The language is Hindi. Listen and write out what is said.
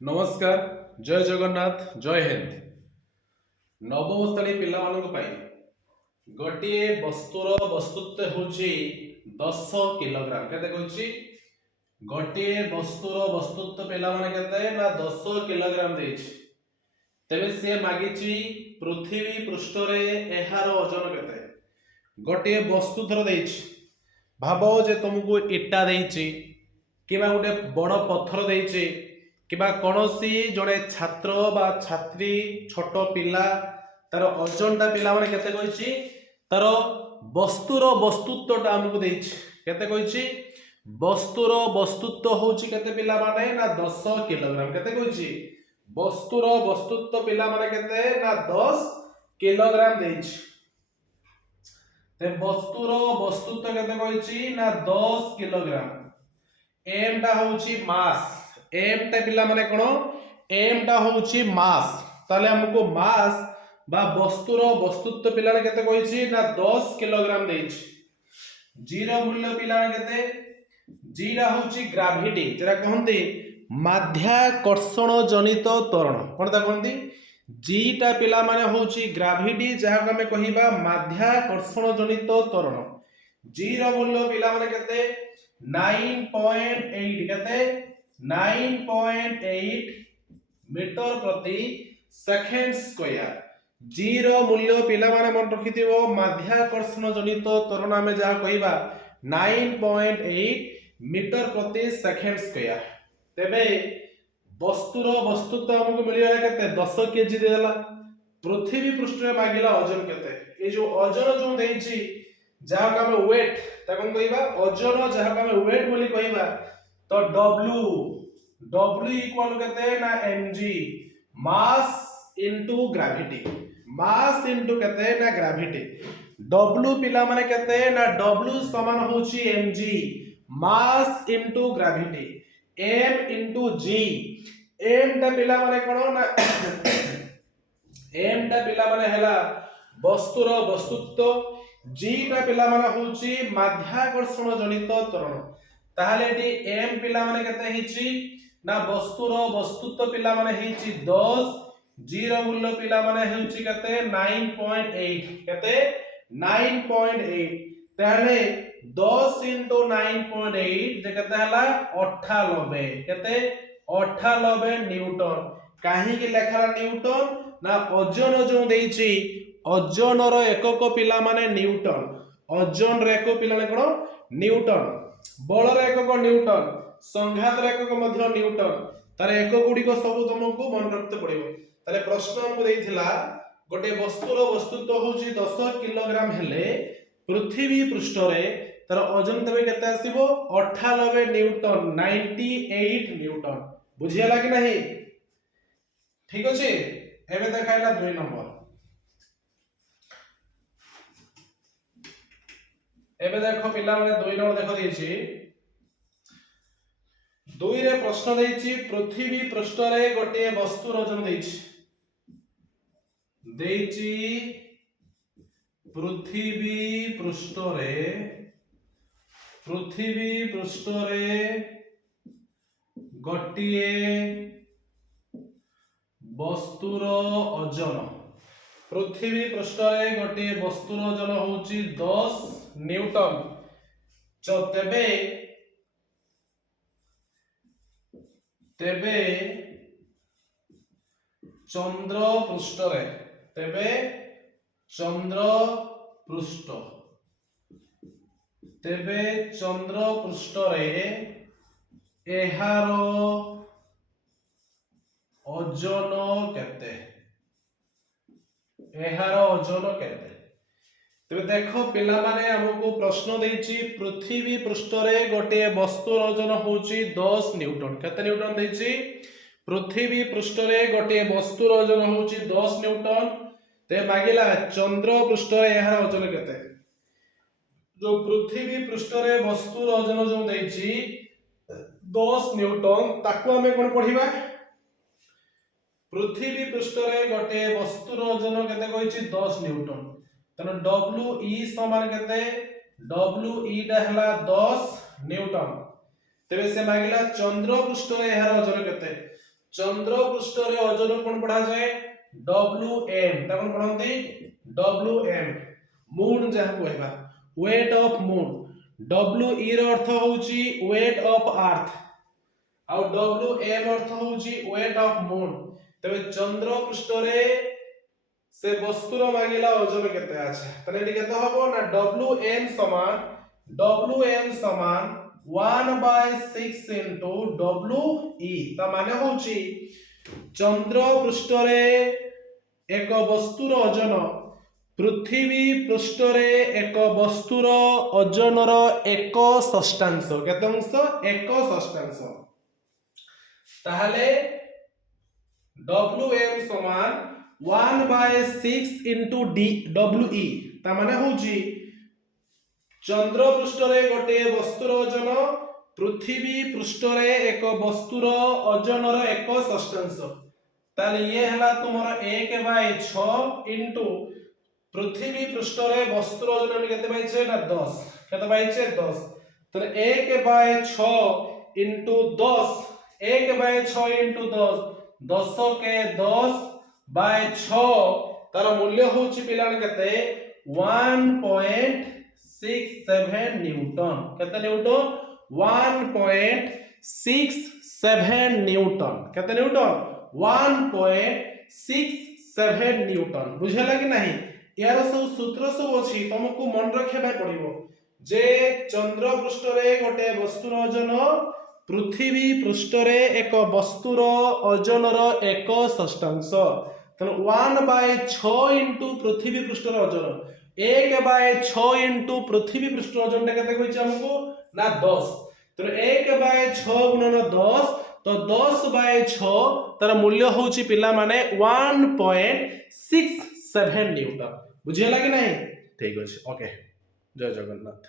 नमस्कार जय जगन्नाथ जय हिंद। नवम श्रेणी पिला गोटे वस्तुर वस्तुत्व होची 10 किलोग्राम केते कहूची गोटे वस्तुर वस्तुत्व पिला माने केते ना 10 किलोग्राम देछि। तेबे से मागिची पृथ्वी पृष्ठ रे एहार ओजन केते गोटे वस्तु थर देछि। भाबो जे तुमको इटा देछि किबा गोटे बड़ पत्थर देछि किबा कोनोसी जड़े छात्र बा छात्री छोट पिला तार ओजनटा पिला माने केते कहछि तार वस्तुर वस्तुत्वटा हमकु देछि केते कहछि वस्तुर वस्तुत्व होछि केते पिला माने ना 10 किलोग्राम केते कहछि वस्तुर वस्तुत्व पिला माने केते ना 10 किलोग्राम देछि। ते वस्तुर वस्तुत्व केते कहछि ना 10 किलोग्राम। एम टा होछि मास एम टा पिला माने कोन एम टा होछि मास ताले हमको मास बा वस्तुर वस्तुत्व पिला ने केते कहछि ना 10 किलोग्राम देछि। जीरो मूल्य पिला ने केते जीरा होछि ग्रेविटी जेरा कहंती माध्याकर्षण जनित त्वरण कोनता कहंती जीटा पिला माने होछि ग्रेविटी जहा को हमें कहिबा माध्याकर्षण जनित त्वरण। जीरो मूल्य पिला माने केते 9.8 केते 9.8 मीटर प्रति सेकेंड स्क्वायर। जीरो मूल्य पिला माने मन रखिथिबो माध्याकर्षण जनित त्वरण में जहा कहिबा 9.8 मीटर प्रति सेकेंड स्क्वायर। तेबे वस्तुर वस्तुत्व हमको मिलिला केते 10 केजी देला। पृथ्वी पृष्ठ रे मागिला ओजन केते ए जो ओजन जो देछि जहा का में वेट ताको कहिबा ओजन जहा का में वेट बोली कहिबा तो W इक्वल केते ना mg mass into gravity mass into केते ना ग्रेविटी। W पिला माने केते ना W समान होची mg mass into gravity m into g m टा पिला माने कोन ना m टा पिला माने हैला वस्तुर वस्तुत्व g टा पिला माने होची माध्याकर्षण जनित त्वरण। ताहले एटी m पिला माने केते हिची ना वस्तुर वस्तुत्व पिला माने हिची 10 जीरो मूल्य पिला माने हिची केते 9.8 केते 9.8 ताहले 10 9.8 जे केते हला 98 केते 98 न्यूटन। काहे कि लेखाला न्यूटन ना ओजन जो देइची ओजन रो एकक पिला माने न्यूटन ओजन रे एकक पिला ने कोन न्यूटन बल रे एकक न्यूटन संघात रे एकक मध्य न्यूटन तार एकक गुडी को सब तुमको मन रखते पड़िबो। ताले प्रश्न हमको देइथिला गोटे वस्तुर वस्तुत्व होची 10 किलोग्राम हेले पृथ्वी पृष्ठ रे तार ओजन तबे केते आसीबो 98 न्यूटन 98 न्यूटन। बुझियाला कि नहीं ठीक अछि। एबे देखाइला 2 नंबर एबे देखो पिला माने 2 नंबर देखो देछि 2 रे प्रश्न देछि पृथ्वी पृष्ठ रे गोटे वस्तु ओजन देछि पृथ्वी पृष्ठ रे गोटे वस्तुर ओजन पृथ्वी पृष्ठ रे गोटे वस्तुर ओजन होची 10 न्यूटन। तेबे चंद्र पृष्ठ रे एहार ओजन केते तेबे देखो पिला माने हमको प्रश्न देछि पृथ्वी पृष्ठ रे गोटे वस्तु ओजन होची 10 न्यूटन केते न्यूटन देछि पृथ्वी पृष्ठ रे गोटे वस्तु ओजन होची 10 न्यूटन। ते मागिला चंद्र पृष्ठ रे एहार ओजन केते जो पृथ्वी पृष्ठ रे वस्तु ओजन जो देछि 10 न्यूटन ताको हमें कोन पढिबा पृथ्वी पृष्ठ रे गोटे वस्तु ओजन केते कहिछि 10 न्यूटन तनो WE समान केते WE टा हला 10 न्यूटन। तेबे से मागिला चंद्र पृष्ठ रे एहार ओजन केते चंद्र पृष्ठ रे ओजन कोन पढ़ा जाए WM तबन पढ़ंती WM मून जहा कहबा वेट ऑफ मून WE रो अर्थ होउची वेट ऑफ अर्थ आ WM अर्थ होउची वेट ऑफ मून तबे चंद्र पृष्ठ रे से वस्तुर मागिला ओजन केते আছে তাহলে এটি কত হবে না WM সমান 1/6 ইনটু WE তা মানে হচ্ছে চন্দ্র পৃষ্ঠরে এক বস্তুর ওজন পৃথিবী পৃষ্ঠরে এক বস্তুর ওজনর 1/6 কেতে অংশ 1/6 তাহলে WM সমান 1/6 ইনটু WE তা মানে হচ্ছে चंद्र पृष्ठरे गोटे वस्तुर ओजन पृथ्वी पृष्ठरे एक वस्तुर ओजनर 1/6 ताले ये हला तुमर 1/6 इनटू पृथ्वी पृष्ठरे वस्तुर ओजन केते पाइछे ना 10 केते पाइछे 10 ताले 1/6 इनटू 10 1/6 इनटू 10 10 के 10/6 तार मूल्य होची पिलान केते 1.67 न्यूटन केते न्यूटन 1.67 न्यूटन केते न्यूटन 1.67 न्यूटन बुझेला कि नहीं यार सब सूत्र सब अछि तुमको मन रखेबा पड़िबो जे चंद्र पृष्ठ रे गोटे वस्तुर ओजन पृथ्वी पृष्ठ रे एक वस्तुर ओजनर 1/6 तो 1/6 इनटू पृथ्वी पृष्ठर ओजन 1/6 इनटू पृथ्वी पृष्ठ ओजन केते कहैछ हमको ना 10 तो 1/6 गुणन 10 तो 10/6 तार मूल्य होउची पिला माने 1.67 न्यूटन बुझियला कि नहीं ठीक अछि ओके जय जगन्नाथ।